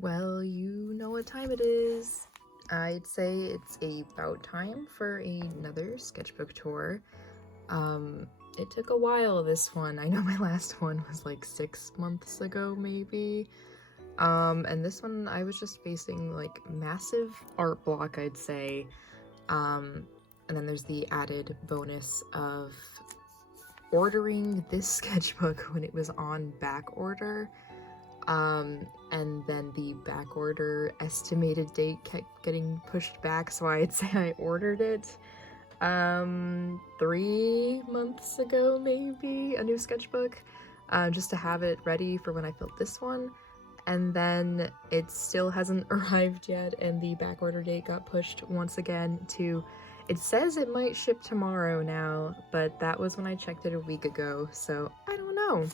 Well, you know what time it is. I'd say it's about time for another sketchbook tour. It took a while, this one. I know my last one was like 6 months ago, maybe. And this one I was just facing like massive art block, I'd say. And then there's the added bonus of ordering this sketchbook when it was on back order. And then the back order estimated date kept getting pushed back, so I'd say I ordered it 3 months ago, maybe, a new sketchbook, just to have it ready for when I filled this one. And then it still hasn't arrived yet, and the back order date got pushed once again to, it says it might ship tomorrow now, but that was when I checked it a week ago, so I don't know.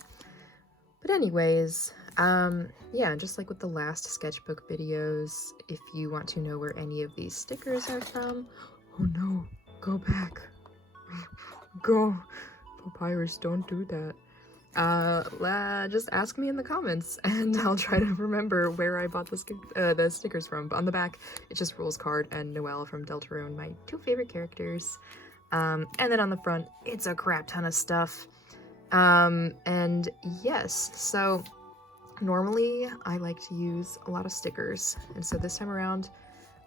But anyways, yeah, just like with the last sketchbook videos, if you want to know where any of these stickers are from— oh no, go back. Go. Papyrus, don't do that. Just ask me in the comments and I'll try to remember where I bought the stickers from. But on the back, it's just Rules card and Noelle from Deltarune, my 2 favorite characters. And then on the front, it's a crap ton of stuff. And yes, so normally I like to use a lot of stickers, and so this time around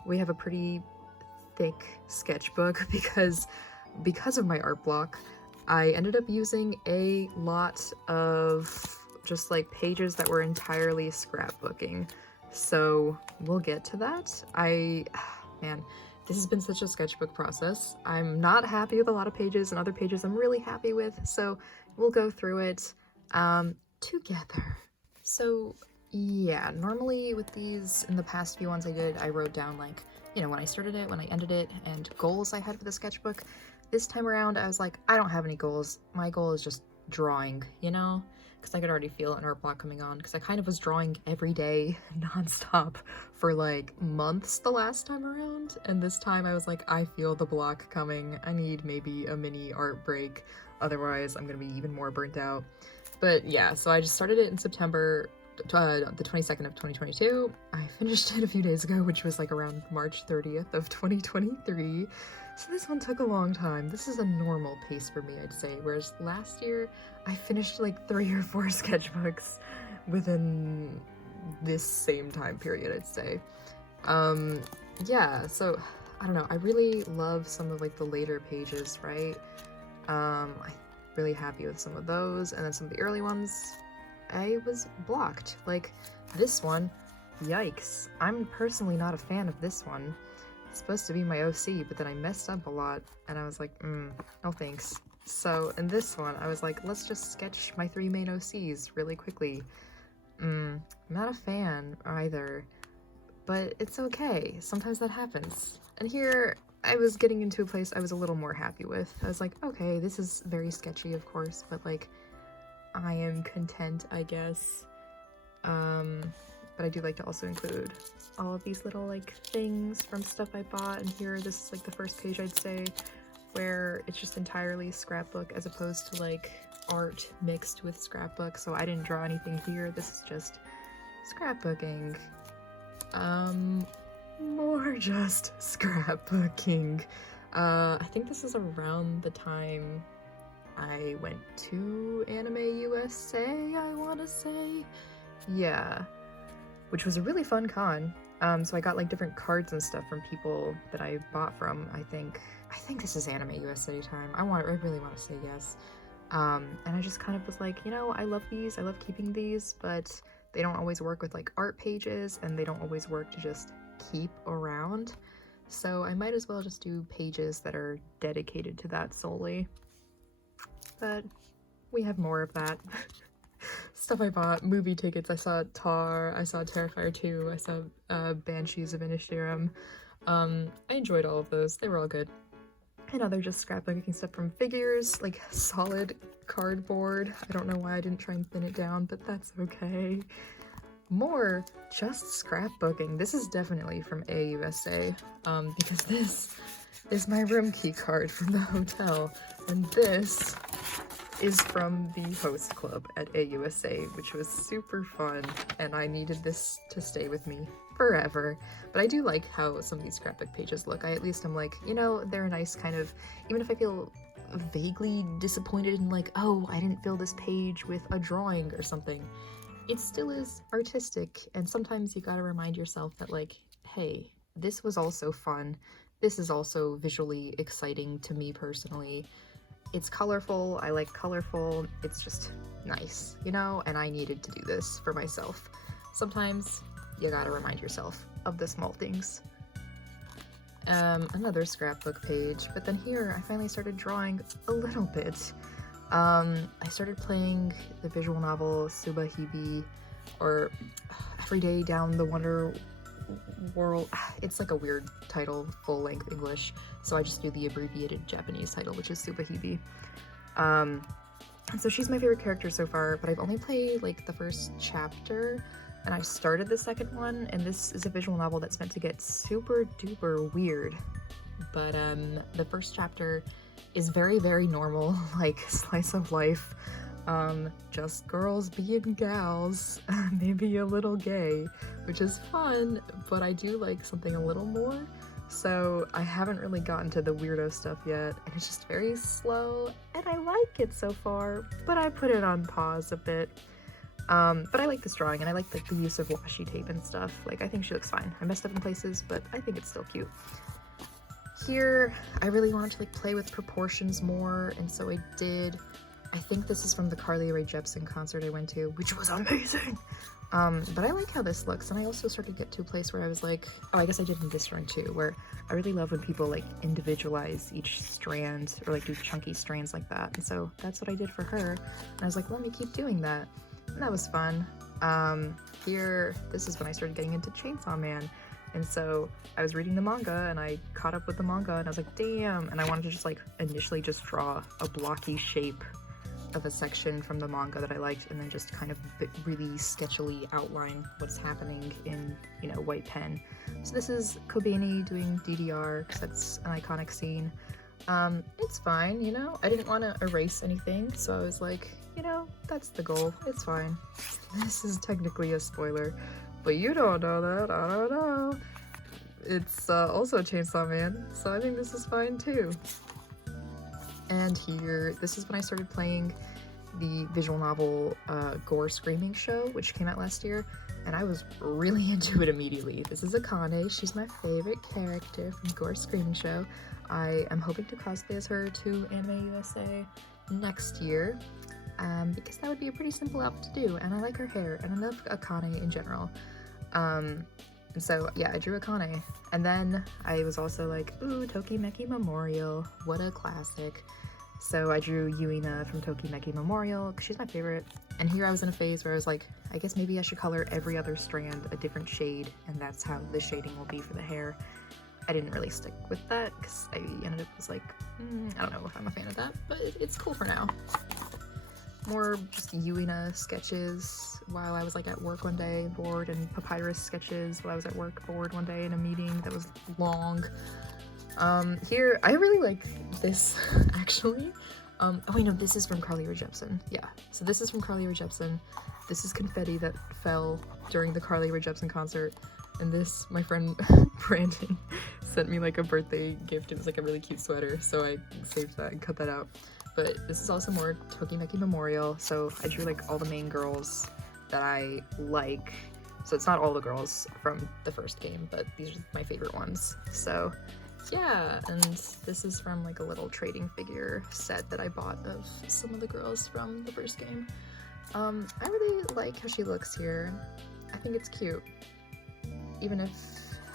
we have a pretty thick sketchbook because of my art block. I ended up using a lot of just like pages that were entirely scrapbooking, so we'll get to that. Man, this has been such a sketchbook process. I'm not happy with a lot of pages, and other pages I'm really happy with, so we'll go through it together. So yeah, normally with these, in the past few ones I did, I wrote down like, you know, when I started it, when I ended it, and goals I had for the sketchbook. This time around I was like, I don't have any goals. My goal is just drawing, you know? Because I could already feel an art block coming on, because I kind of was drawing every day non-stop for like months the last time around, and this time I was like, I feel the block coming. I need maybe a mini art break, otherwise I'm gonna be even more burnt out. But yeah, so I just started it in September, the 22nd of 2022. I finished it a few days ago, which was like around March 30th of 2023. So this one took a long time. This is a normal pace for me, I'd say, whereas last year I finished like 3 or 4 sketchbooks within this same time period, I'd say. Yeah, so I don't know, I really love some of like the later pages, right? I'm really happy with some of those, and then some of the early ones I was blocked. Like this one, yikes. I'm personally not a fan of this one. It's supposed to be my OC, but then I messed up a lot, and I was like, no thanks. So in this one, I was like, let's just sketch my 3 main OCs really quickly. I'm not a fan either, but it's okay. Sometimes that happens. And here, I was getting into a place I was a little more happy with. I was like, okay, this is very sketchy, of course, but like, I am content, I guess. But I do like to also include all of these little like things from stuff I bought, and here this is like the first page, I'd say, where it's just entirely scrapbook as opposed to like art mixed with scrapbook. So I didn't draw anything here, this is just scrapbooking. More just scrapbooking. I think this is around the time I went to Anime USA, I want to say. Yeah, which was a really fun con. So I got like different cards and stuff from people that I bought from. I think this is Anime USA time. I really want to say yes. And I just kind of was like, you know, I love these, I love keeping these, but they don't always work with like art pages, and they don't always work to just keep around. So I might as well just do pages that are dedicated to that solely. But we have more of that. Stuff I bought, movie tickets, I saw Tar, I saw Terrifier 2, I saw Banshees of Inisherim. I enjoyed all of those, they were all good. And other just scrapbooking stuff from figures, like solid cardboard. I don't know why I didn't try and thin it down, but that's okay. More just scrapbooking. This is definitely from AUSA, because this is my room key card from the hotel, and this is from the host club at AUSA, which was super fun, and I needed this to stay with me forever. But I do like how some of these scrapbook pages look. I at least am like, you know, they're a nice kind of, even if I feel vaguely disappointed in like, oh, I didn't fill this page with a drawing or something, it still is artistic, and sometimes you gotta remind yourself that like, hey, this was also fun. This is also visually exciting to me personally. It's colorful, I like colorful, it's just nice, you know, and I needed to do this for myself. Sometimes you gotta remind yourself of the small things. Another scrapbook page, but then here I finally started drawing a little bit. I started playing the visual novel Subahibi, or Every Day Down the Wonder World. It's like a weird title, full-length English, so I just do the abbreviated Japanese title, which is Subahibi. And so she's my favorite character so far, but I've only played like the first chapter, and I started the second one, and this is a visual novel that's meant to get super duper weird. But the first chapter is very, very normal, like slice of life. Just girls being gals, maybe a little gay, which is fun, but I do like something a little more. So I haven't really gotten to the weirdo stuff yet, and it's just very slow, and I like it so far, but I put it on pause a bit. But I like this drawing, and I like the use of washi tape and stuff. Like, I think she looks fine. I messed up in places, but I think it's still cute. Here, I really wanted to like play with proportions more, and so I did. I think this is from the Carly Rae Jepsen concert I went to, which was amazing! But I like how this looks, and I also started to get to a place where I was like, oh, I guess I did in this drawing too, where I really love when people like individualize each strand, or like do chunky strands like that, and so that's what I did for her, and I was like, let me keep doing that, and that was fun. Here, this is when I started getting into Chainsaw Man, and so I was reading the manga, and I caught up with the manga, and I was like, damn, and I wanted to just like initially just draw a blocky shape of a section from the manga that I liked, and then just kind of really sketchily outline what's happening in, you know, white pen. So this is Kobeni doing DDR, because that's an iconic scene. It's fine, you know? I didn't want to erase anything, so I was like, you know, that's the goal. It's fine. This is technically a spoiler, but you don't know that. I don't know. It's also Chainsaw Man, so I think this is fine too. And here, this is when I started playing the visual novel Gore Screaming Show, which came out last year, and I was really into it immediately. This is Akane. She's my favorite character from Gore Screaming Show. I am hoping to cosplay as her to Anime USA next year, because that would be a pretty simple outfit to do, and I like her hair, and I love Akane in general. And so, yeah, I drew Akane. And then I was also like, ooh, Tokimeki Memorial, what a classic. So I drew Yuina from Tokimeki Memorial, because she's my favorite. And here I was in a phase where I was like, I guess maybe I should color every other strand a different shade, and that's how the shading will be for the hair. I didn't really stick with that, because I ended up was like, I don't know if I'm a fan of that, but it's cool for now. More just Yuina sketches while I was like at work one day bored, and papyrus sketches while I was at work bored one day in a meeting that was long. Here, I really like this actually. Oh wait, no, this is from Carly Rae Jepsen. Yeah, so this is from Carly Rae Jepsen. This is confetti that fell during the Carly Rae Jepsen concert. And this, my friend Brandon sent me like a birthday gift. It was like a really cute sweater, so I saved that and cut that out. But this is also more Tokimeki Memorial, so I drew like all the main girls that I like. So it's not all the girls from the first game, but these are my favorite ones. So yeah, and this is from like a little trading figure set that I bought of some of the girls from the first game. I really like how she looks here. I think it's cute. Even if,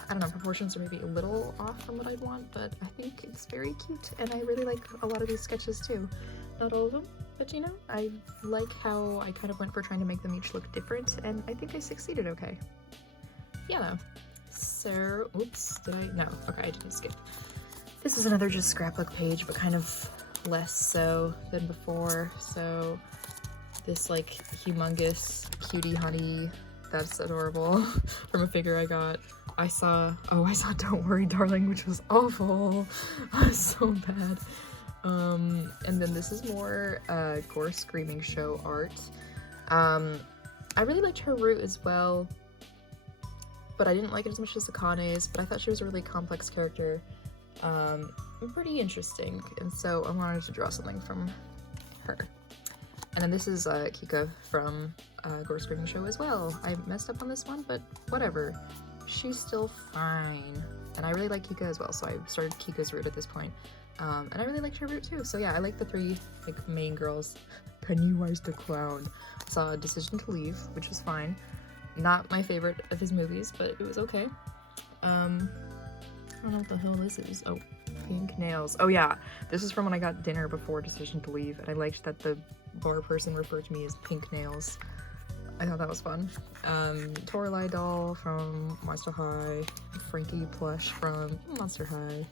I don't know, proportions are maybe a little off from what I'd want, but I think it's very cute, and I really like a lot of these sketches too. Not all of them, but you know, I like how I kind of went for trying to make them each look different, and I think I succeeded okay. Yeah, no. So, oops, did I? No, okay, I didn't skip. This is another just scrapbook page, but kind of less so than before. So, this like humongous cutie honey, that's adorable, from a figure I got. I saw Don't Worry Darling, which was awful. So bad. And then this is more gore screaming show art. I really liked her root as well, but I didn't like it as much as Akane's, but I thought she was a really complex character. Pretty interesting, and so I wanted to draw something from her. And then this is Kika from Gore Screaming Show as well. I messed up on this one, but whatever. She's still fine. And I really like Kika as well, so I started Kika's root at this point. And I really liked her root too. So yeah, I like the three like main girls. Pennywise the Clown. Saw Decision to Leave, which was fine. Not my favorite of his movies, but it was okay. I don't know what the hell this is. Oh, pink nails. Oh yeah, this is from when I got dinner before Decision to Leave, and I liked that the bar person referred to me as Pink Nails. I thought that was fun. Toralei doll from Monster High. Frankie plush from Monster High.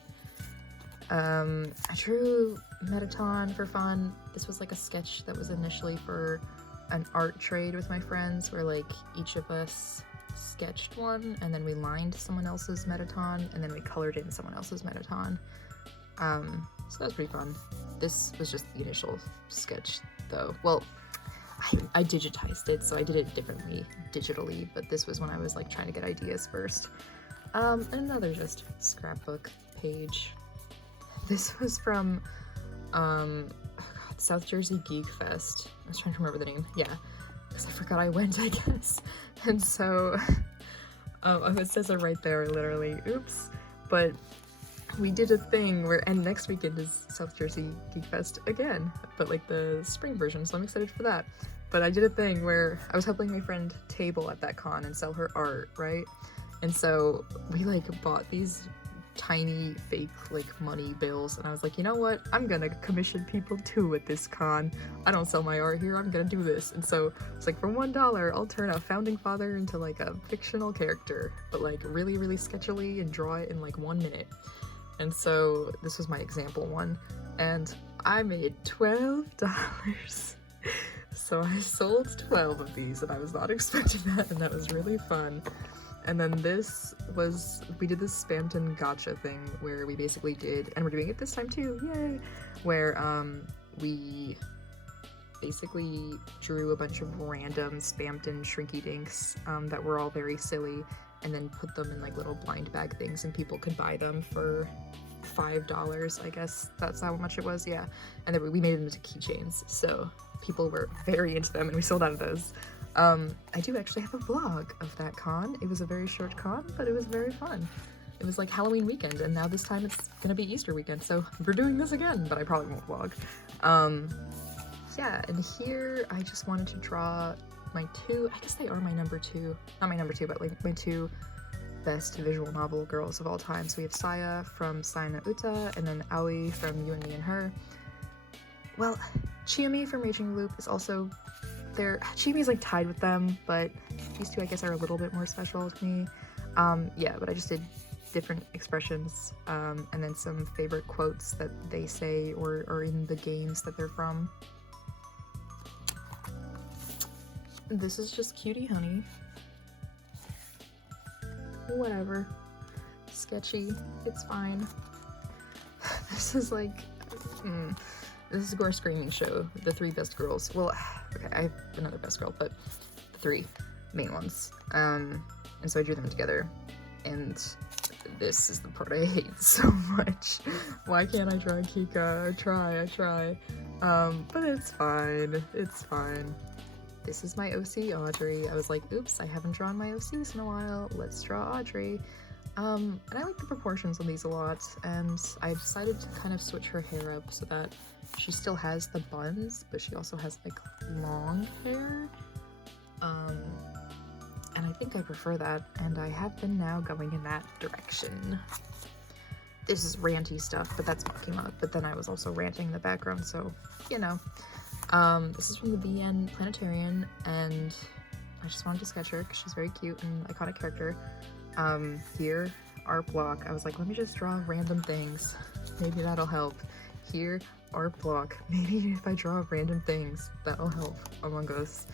I drew Metaton for fun. This was like a sketch that was initially for an art trade with my friends, where like each of us sketched one and then we lined someone else's Metaton and then we colored in someone else's Metaton. So that was pretty fun. This was just the initial sketch though. Well, I digitized it, so I did it differently digitally, but this was when I was like trying to get ideas first. And another just scrapbook page. This was from South Jersey Geek Fest. I was trying to remember the name. Yeah, because I forgot I went, I guess. And so it says it right there, literally. Oops. But we did a thing where, and next weekend is South Jersey Geek Fest again, but like the spring version, so I'm excited for that. But I did a thing where I was helping my friend table at that con and sell her art, right? And so we like bought these tiny fake like money bills, and I was like, you know what, I'm gonna commission people too at this con. I don't sell my art here, I'm gonna do this. And so it's like, for $1 I'll turn a founding father into like a fictional character, but like really sketchily, and draw it in like 1 minute. And so this was my example one, and I made $12. So I sold 12 of these, and I was not expecting that, and that was really fun. And then this was, we did this Spamton gotcha thing where we basically did, and we're doing it this time too, yay! Where we basically drew a bunch of random Spamton shrinky dinks that were all very silly, and then put them in like little blind bag things, and people could buy them for $5, I guess that's how much it was, yeah. And then we made them into keychains, so people were very into them, and we sold out of those. I do actually have a vlog of that con. It was a very short con, but it was very fun. It was like Halloween weekend, and now this time it's gonna be Easter weekend, so we're doing this again, but I probably won't vlog. Yeah, and here I just wanted to draw my two, I guess they are my number two, not my number two, but like my two best visual novel girls of all time. So we have Saya from Saina Uta, and then Aoi from You and Me and Her. Well, Chiyomi from Raging Loop is also there. Chiyomi's like tied with them, but these two I guess are a little bit more special to me. Yeah, but I just did different expressions, and then some favorite quotes that they say or in the games that they're from. This is just Cutie Honey. Whatever. Sketchy. It's fine. This is like... this is Gore Screaming Show. The three best girls. Well, okay, I have another best girl, but the three main ones. And so I drew them together. And this is the part I hate so much. Why can't I draw Kika? I try. But it's fine. It's fine. This is my OC, Audrey. I was like, oops, I haven't drawn my OCs in a while. Let's draw Audrey. And I like the proportions on these a lot, and I decided to kind of switch her hair up so that she still has the buns, but she also has like long hair. And I think I prefer that, and I have been now going in that direction. This is ranty stuff, but that's what came out. But then I was also ranting in the background, so, you know. This is from the VN Planetarian, and I just wanted to sketch her because she's very cute and iconic character. Here, art block. I was like, let me just draw random things. Maybe that'll help. Here, art block. Maybe if I draw random things, that'll help Among Us.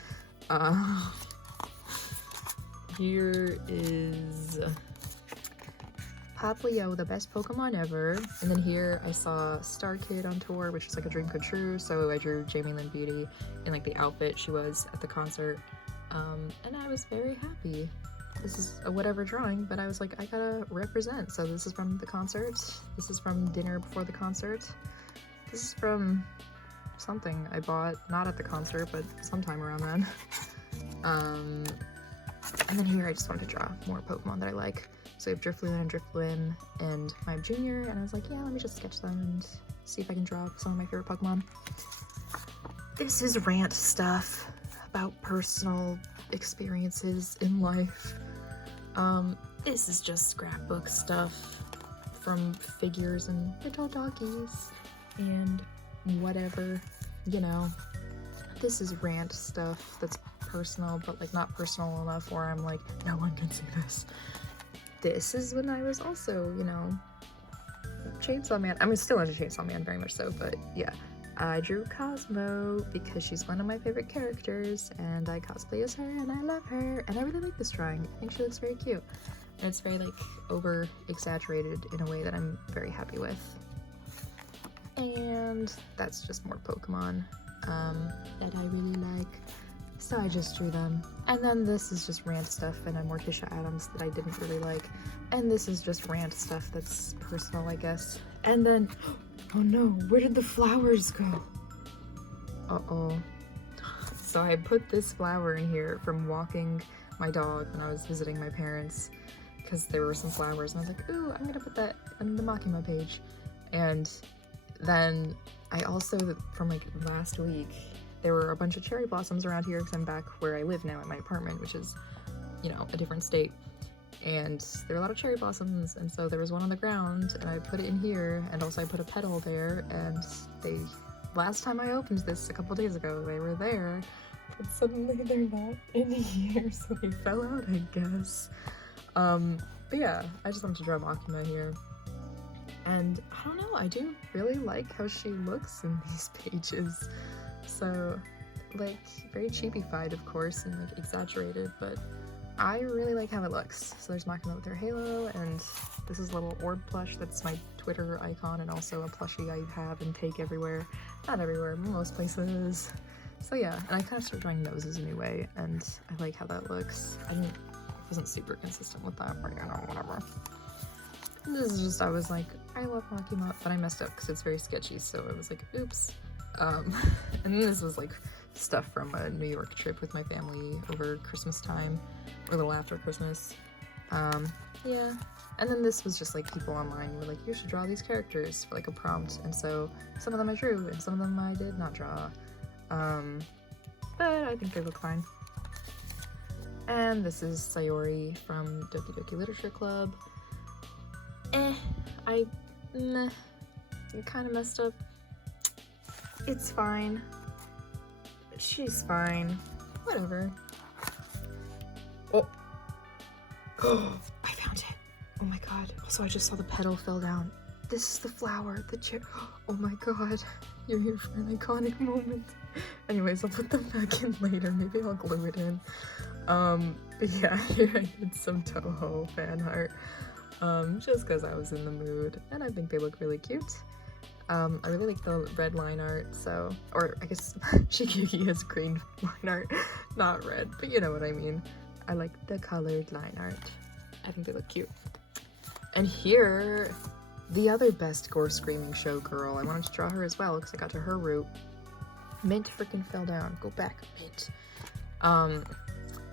Here is Poplio, the best Pokemon ever. And then here I saw Star Kid on tour, which is like a dream come true. So I drew Jamie Lynn Beauty in like the outfit she was at the concert. And I was very happy. This is a whatever drawing, but I was like, I gotta represent. So this is from the concert. This is from dinner before the concert. This is from something I bought, not at the concert, but sometime around then. And then here I just wanted to draw more Pokemon that I like. So I have Drifloon and Drifloon and my Junior, and I was like, yeah, let me just sketch them and see if I can draw some of my favorite Pokemon. This is rant stuff about personal experiences in life. This is just scrapbook stuff from figures and little doggies and whatever, you know. This is rant stuff that's personal, but like not personal enough where I'm like, no one can see this. This is when I was also, you know, Chainsaw Man. I'm still into Chainsaw Man very much so, but yeah. I drew Cosmo because she's one of my favorite characters and I cosplay as her and I love her and I really like this drawing. I think she looks very cute. And it's very like over exaggerated in a way that I'm very happy with. And that's just more Pokemon that I really like. So I just drew them. And then this is just rant stuff and a Morticia Adams that I didn't really like. And this is just rant stuff that's personal, I guess. And then, oh no, where did the flowers go? Uh-oh. So I put this flower in here from walking my dog when I was visiting my parents because there were some flowers and I was like, ooh, I'm gonna put that on the Makima page. And then I also, from like last week, there were a bunch of cherry blossoms around here because I'm back where I live now at my apartment, which is, you know, a different state. And there were a lot of cherry blossoms, and so there was one on the ground, and I put it in here, and also I put a petal there, and they, last time I opened this a couple days ago, they were there, but suddenly they're not in here, so they fell out, I guess. But yeah, I just wanted to draw Makima here. And I don't know, I do really like how she looks in these pages. So, like, very cheapy-fied, of course, and like exaggerated, but I really like how it looks. So there's Makima with her halo, and this is a little orb plush that's my Twitter icon, and also a plushie I have and take everywhere. Not everywhere, most places. So yeah, and I kind of started drawing noses a new way, and I like how that looks. I wasn't super consistent with that, but you know, whatever. And this is just, I was like, I love Makima, but I messed up because it's very sketchy, so I was like, oops. And this was like stuff from a New York trip with my family over Christmas time, or a little after Christmas. Yeah. And then this was just like people online were like, you should draw these characters for like a prompt, and so some of them I drew and some of them I did not draw. But I think they look fine. And this is Sayori from Doki Doki Literature Club. I kind of messed up. It's fine. She's fine. Whatever. Oh. Oh, I found it. Oh my god. Also, I just saw the petal fell down. This is the flower, the cherry. Oh my god. You're here for an iconic moment. Anyways, I'll put them back in later. Maybe I'll glue it in. But yeah, here I did some Toho fan art. Just because I was in the mood. And I think they look really cute. I really like the red line art, so, or I guess Shigeki has green line art, not red, but you know what I mean. I like the colored line art. I think they look cute. And here, the other best gore screaming show girl. I wanted to draw her as well because I got to her route. Mint freaking fell down. Go back, Mint.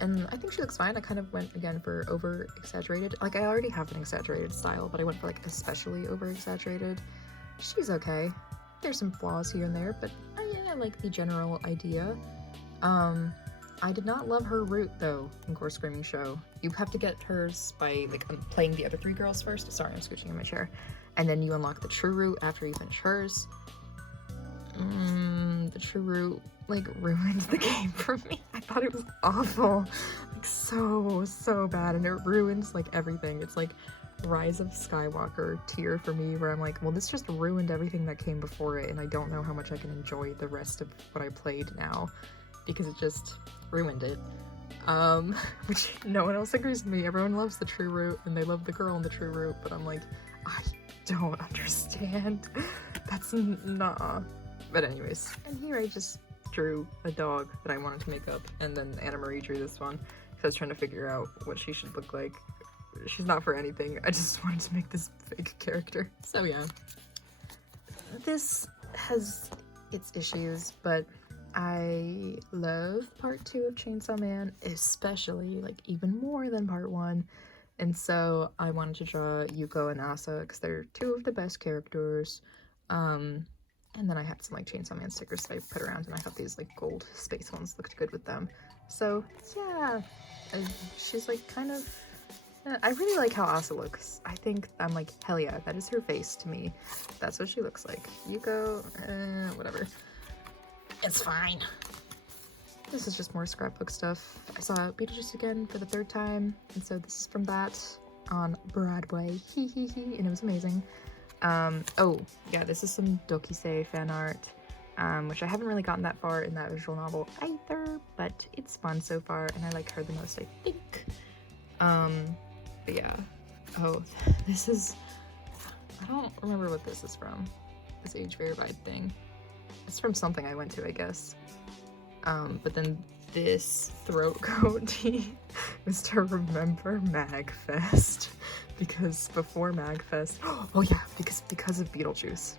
And I think she looks fine. I kind of went again for over exaggerated. Like, I already have an exaggerated style, but I went for like especially over exaggerated. She's okay. There's some flaws here and there, but I like the general idea. I did not love her route though in Gore Screaming Show. You have to get hers by like playing the other three girls first. Sorry, I'm scooching in my chair. And then you unlock the true route after you finish hers. The true route like ruined the game for me. I thought it was awful. Like so bad, and it ruins like everything. It's like Rise of Skywalker tier for me, where I'm like, well, this just ruined everything that came before it, and I don't know how much I can enjoy the rest of what I played now because it just ruined it. which no one else agrees with me. Everyone loves the true root and they love the girl in the true root, but I'm like, I don't understand. That's nah. But anyways, and here I just drew a dog that I wanted to make up, and then Anna Marie drew this one because I was trying to figure out what she should look like. She's not for anything. I just wanted to make this fake character. So yeah. This has its issues, but I love part 2 of Chainsaw Man, especially, like, even more than part 1. And so I wanted to draw Yuko and Asa because they're 2 of the best characters. And then I had some like Chainsaw Man stickers that I put around, and I thought these like gold space ones looked good with them. So yeah, she's like kind of, I really like how Asa looks. I think I'm like, hell yeah, that is her face to me. That's what she looks like. Yuko, whatever. It's fine. This is just more scrapbook stuff. I saw Beetlejuice again for the 3rd time, and so this is from that on Broadway, hee hee hee, and it was amazing. Oh, yeah, this is some Dokisei fan art, which I haven't really gotten that far in that visual novel either, but it's fun so far, and I like her the most, I think. But yeah. Oh, this is, I don't remember what this is from, this age verified thing. It's from something I went to, I guess. But then this throat coat tee was to remember MagFest, because before MagFest, oh yeah, because of Beetlejuice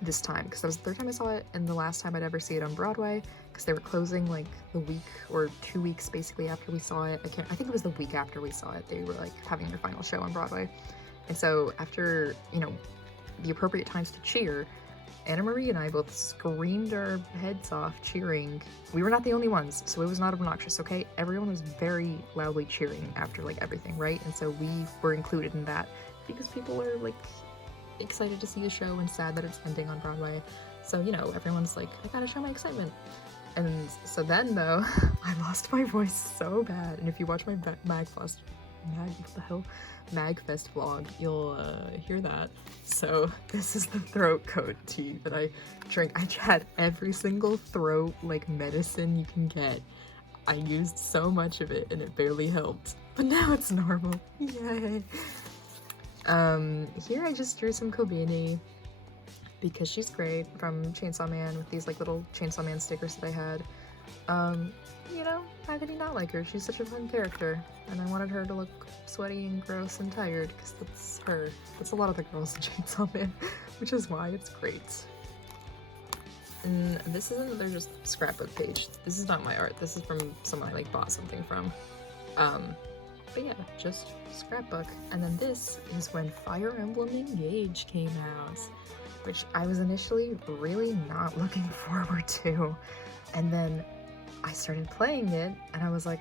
this time, because that was the 3rd time I saw it and the last time I'd ever see it on Broadway, because they were closing like the week or 2 weeks basically after we saw it. I think it was the week after we saw it, they were like having their final show on Broadway. And so after, you know, the appropriate times to cheer, Anna Marie and I both screamed our heads off cheering. We were not the only ones, so it was not obnoxious, okay? Everyone was very loudly cheering after like everything, right? And so we were included in that because people are like excited to see the show and sad that it's ending on Broadway. So, you know, everyone's like, I gotta show my excitement. And so then though, I lost my voice so bad. And if you watch my MagFest vlog, you'll hear that. So this is the throat coat tea that I drank. I had every single throat like medicine you can get. I used so much of it and it barely helped, but now it's normal. Yay. Here I just drew some Kobeni because she's great from Chainsaw Man with these like little Chainsaw Man stickers that I had. You know, how could you not like her? She's such a fun character, and I wanted her to look sweaty and gross and tired, because that's her. That's a lot of the girls in Chainsaw Man, which is why it's great. And this is another just scrapbook page. This is not my art. This is from someone I like bought something from. But yeah, just scrapbook. And then this is when Fire Emblem Engage came out, which I was initially really not looking forward to. And then I started playing it, and I was like,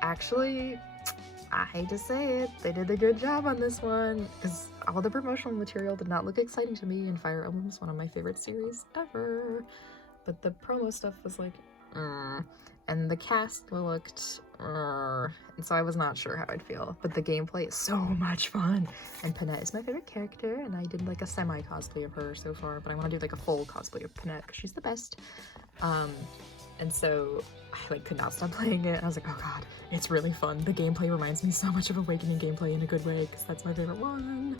actually, I hate to say it, they did a good job on this one, because all the promotional material did not look exciting to me, and Fire Emblem is one of my favorite series ever. But the promo stuff was like, and the cast looked, and so I was not sure how I'd feel. But the gameplay is so much fun, and Panette is my favorite character, and I did like a semi-cosplay of her so far, but I want to do like a full cosplay of Panette, because she's the best. And so I like could not stop playing it, and I was like, oh god, it's really fun. The gameplay reminds me so much of Awakening gameplay in a good way, because that's my favorite one.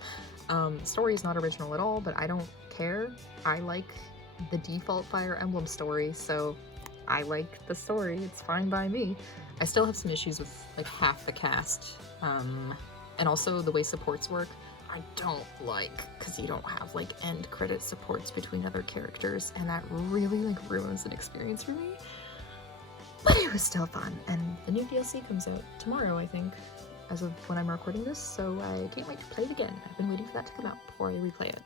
Story is not original at all, but I don't care. I like the default Fire Emblem story, so I like the story. It's fine by me. I still have some issues with like half the cast, and also the way supports work. I don't like, because you don't have like end credit supports between other characters, and that really like ruins an experience for me. But it was still fun, and the new DLC comes out tomorrow, I think, as of when I'm recording this, so I can't wait to play it again. I've been waiting for that to come out before I replay it.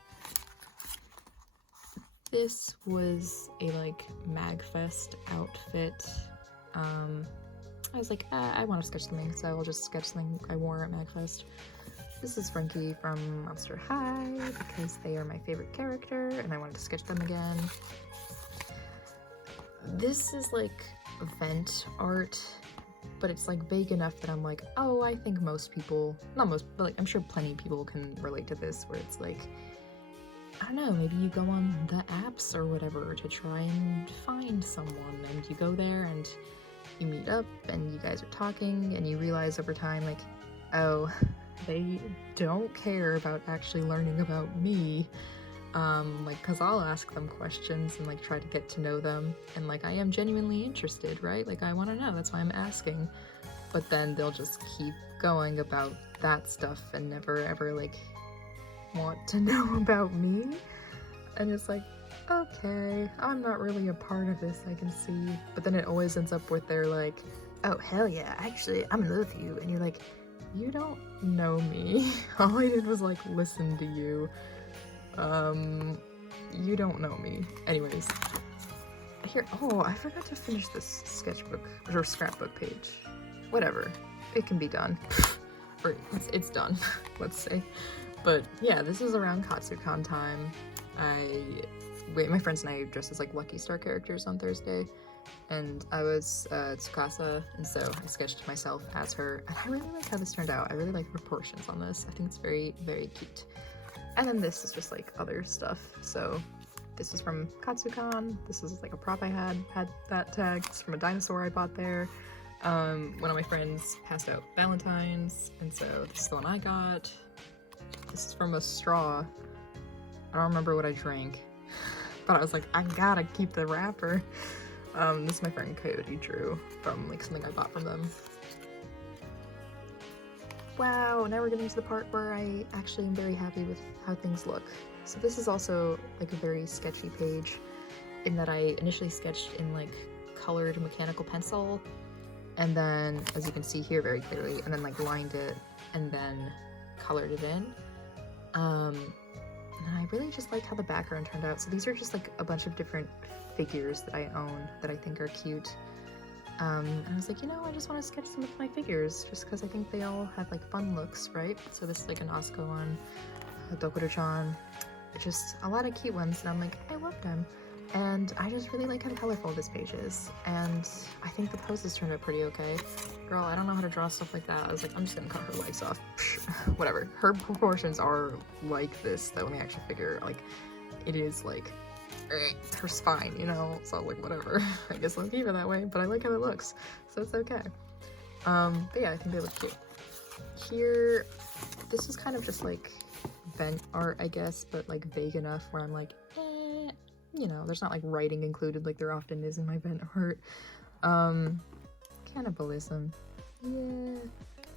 This was a like MagFest outfit. I was like, I want to sketch something, so I'll just sketch something I wore at MagFest. This is Frankie from Monster High, because they are my favorite character, and I wanted to sketch them again. This is like event art, but it's like vague enough that I'm like, oh, I think most people, not most, but like I'm sure plenty of people can relate to this, where it's like, I don't know, maybe you go on the apps or whatever to try and find someone, and you go there and you meet up and you guys are talking and you realize over time, like, oh, they don't care about actually learning about me. Like, cause I'll ask them questions and like try to get to know them, and like I am genuinely interested, right? Like I want to know, that's why I'm asking. But then they'll just keep going about that stuff and never ever like want to know about me. And it's like, okay, I'm not really a part of this, I can see. But then it always ends up with their like, oh hell yeah, actually I'm in love with you, and you're like, you don't know me. All I did was like listen to you. You don't know me. Anyways, here, oh, I forgot to finish this sketchbook or scrapbook page. Whatever, it can be done. Or it's done, let's say. But yeah, this is around Katsucon time. My friends and I dressed as like Lucky Star characters on Thursday, and I was Tsukasa, and so I sketched myself as her, and I really like how this turned out. I really like the proportions on this. I think it's very, very cute. And then this is just like other stuff. So this is from Katsucon. This is like a prop I had that tag. It's from a dinosaur I bought there. One of my friends passed out Valentine's, and so this is the one I got. This is from a straw. I don't remember what I drank, but I was like, I gotta keep the wrapper. This is my friend Coyote drew from like something I bought from them. Wow, now we're getting to the part where I actually am very happy with how things look. So this is also like a very sketchy page in that I initially sketched in like colored mechanical pencil, and then, as you can see here very clearly, and then like lined it and then colored it in. And I really just like how the background turned out. So these are just like a bunch of different figures that I own that I think are cute. And I was like, you know, I just want to sketch some of my figures just because I think they all have like fun looks, right? So this is like an Asuka one, a Dokuro-chan, just a lot of cute ones, and I'm like, I love them. And I just really like how colorful this page is, and I think the poses turned out pretty okay. Girl, I don't know how to draw stuff like that. I was like, I'm just gonna cut her legs off. Whatever. Her proportions are like this though in the action figure. Like, it is like her spine, you know, so like whatever. I guess I'll keep it that way, but I like how it looks, so it's okay. But yeah, I think they look cute. Here, this is kind of just like vent art, I guess, but like vague enough where I'm like, you know, there's not like writing included like there often is in my vent art. Cannibalism, yeah. And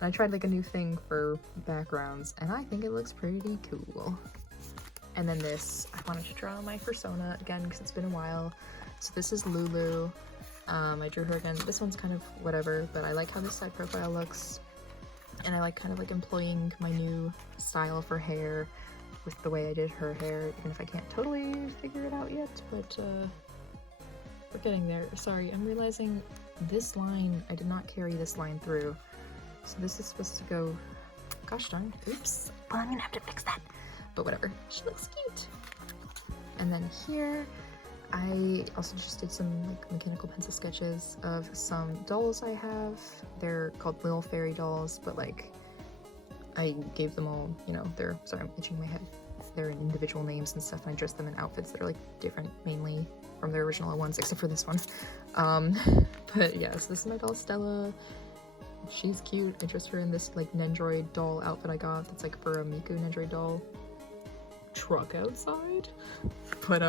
I tried like a new thing for backgrounds, and I think it looks pretty cool. And then this, I wanted to draw my persona again because it's been a while. So this is Lulu. I drew her again. This one's kind of whatever, but I like how this side profile looks. And I like kind of like employing my new style for hair with the way I did her hair, even if I can't totally figure it out yet, but we're getting there. Sorry, I'm realizing this line, I did not carry this line through. So this is supposed to go, gosh darn, oops. Well, I'm gonna have to fix that. But whatever, she looks cute. And then here, I also just did some like mechanical pencil sketches of some dolls I have. They're called Little Fairy dolls, but like I gave them all, you know, sorry, I'm itching my head. They're in individual names and stuff, and I dressed them in outfits that are like different mainly from their original ones, except for this one. But yeah, so this is my doll Stella. She's cute. I dressed her in this like Nendroid doll outfit I got that's like for a Miku Nendroid doll truck outside. But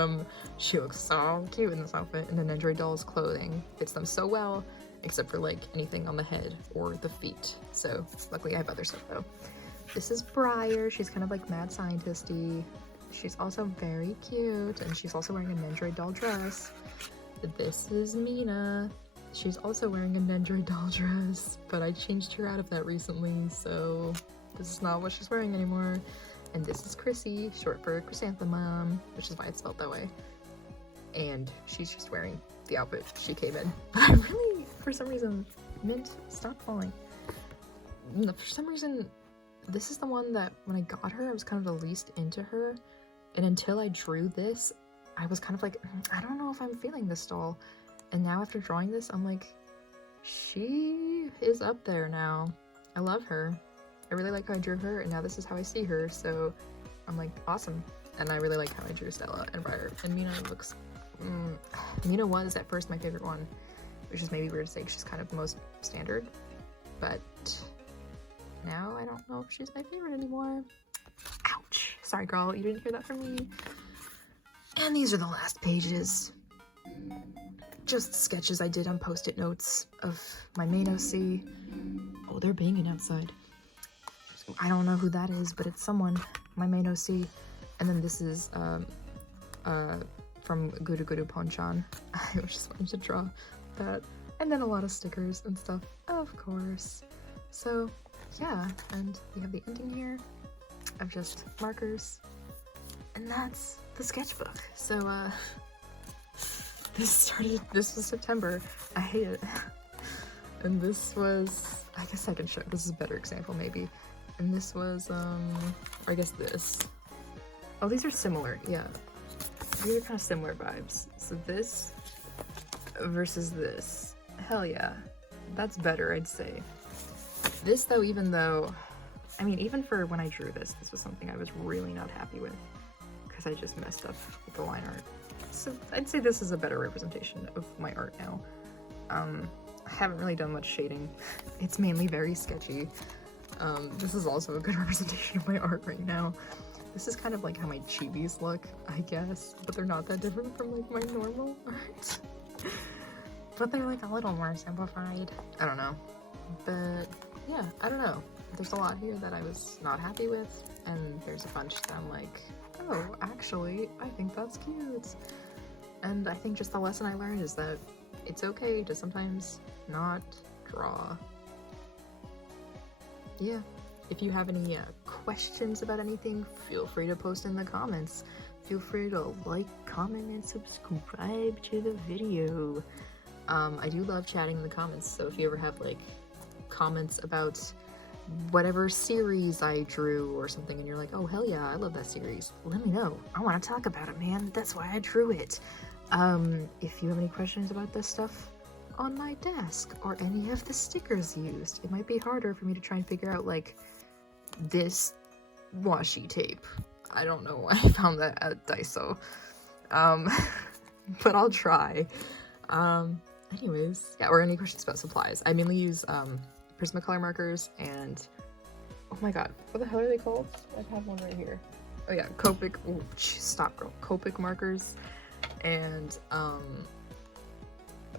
she looks so cute in this outfit, and the Nendroid doll's clothing fits them so well, except for like anything on the head or the feet. So luckily I have other stuff though. This is Briar. She's kind of like mad scientist-y. She's also very cute, and she's also wearing a Nendroid doll dress. This is Mina. She's also wearing a Nendroid doll dress, but I changed her out of that recently, so this is not what she's wearing anymore. And this is Chrissy, short for Chrysanthemum, which is why it's spelled that way. And she's just wearing the outfit she came in. But I really, for some reason, Mint, stop falling. For some reason, this is the one that when I got her, I was kind of the least into her. And until I drew this, I was kind of like, I don't know if I'm feeling this doll. And now after drawing this, I'm like, she is up there now. I love her. I really like how I drew her, and now this is how I see her, so I'm like, awesome. And I really like how I drew Stella and Briar. And Mina looks, Mina was at first my favorite one. which is maybe weird to say 'cause she's kind of the most standard, but now I don't know if she's my favorite anymore. Ouch. Sorry, girl, you didn't hear that from me. And these are the last pages. Just sketches I did on Post-it notes of my main OC. Oh, they're banging outside. I don't know who that is, but it's someone, my main OC. And then this is from Guru Guru Ponchan. I was just wanting to draw that. And then a lot of stickers and stuff, of course. So yeah, and we have the ending here of just markers. And that's the sketchbook. So this was September. I hate it. And this was, I guess I can show, this is a better example maybe. And this was, I guess this. Oh, these are similar, yeah. These are kind of similar vibes. So this versus this. Hell yeah. That's better, I'd say. This though, even though, I mean, even for when I drew this, this was something I was really not happy with because I just messed up with the line art. So I'd say this is a better representation of my art now. I haven't really done much shading. It's mainly very sketchy. This is also a good representation of my art right now. This is kind of like how my chibis look, I guess, but they're not that different from like my normal art. But they're like a little more simplified. I don't know. But yeah, I don't know. There's a lot here that I was not happy with, and there's a bunch that I'm like, oh, actually, I think that's cute. And I think just the lesson I learned is that it's okay to sometimes not draw. Yeah. If you have any questions about anything, feel free to post in the comments. Feel free to like, comment, and subscribe to the video. I do love chatting in the comments, so if you ever have like comments about whatever series I drew or something and you're like, oh hell yeah, I love that series, let me know. I want to talk about it, man. That's why I drew it. If you have any questions about this stuff on my desk or any of the stickers used, it might be harder for me to try and figure out like this washi tape. I don't know why I found that at Daiso. But I'll try. Anyways, yeah, or any questions about supplies. I mainly use Prismacolor markers and, oh my god, what the hell are they called? I have one right here. Oh yeah, Copic, oh, stop girl, Copic markers and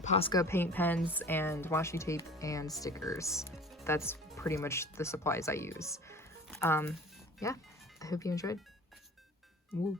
Posca paint pens and washi tape and stickers. That's pretty much the supplies I use. Yeah, I hope you enjoyed. Woo.